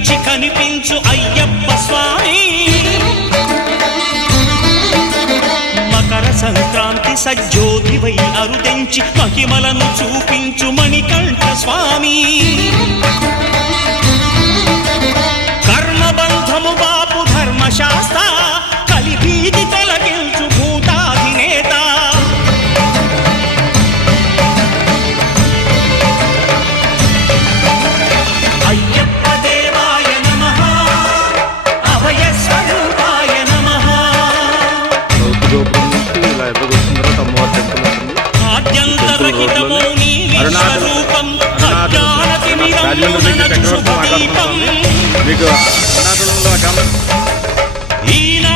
కనిపించి కనిపించు అయ్యప్ప స్వామి. మకర సంక్రాంతి సజ్జోతివై అరుదెంచి మహిమలను చూపించు మణికంఠ స్వామి. కర్మబంధము బాపు ధర్మశాస్త్ర కలిభీతి తొలగించు భూతాధినేత. అయ్యప్ప దేవాయ నమః అభయ స్వరూపాయ నమః. ఆద్యంతరహితమో నీ విశ్వరూపం అజ్ఞానతిమిరం ననచు శుభదీపం. మీకు అరుణాచలంలో ఈనా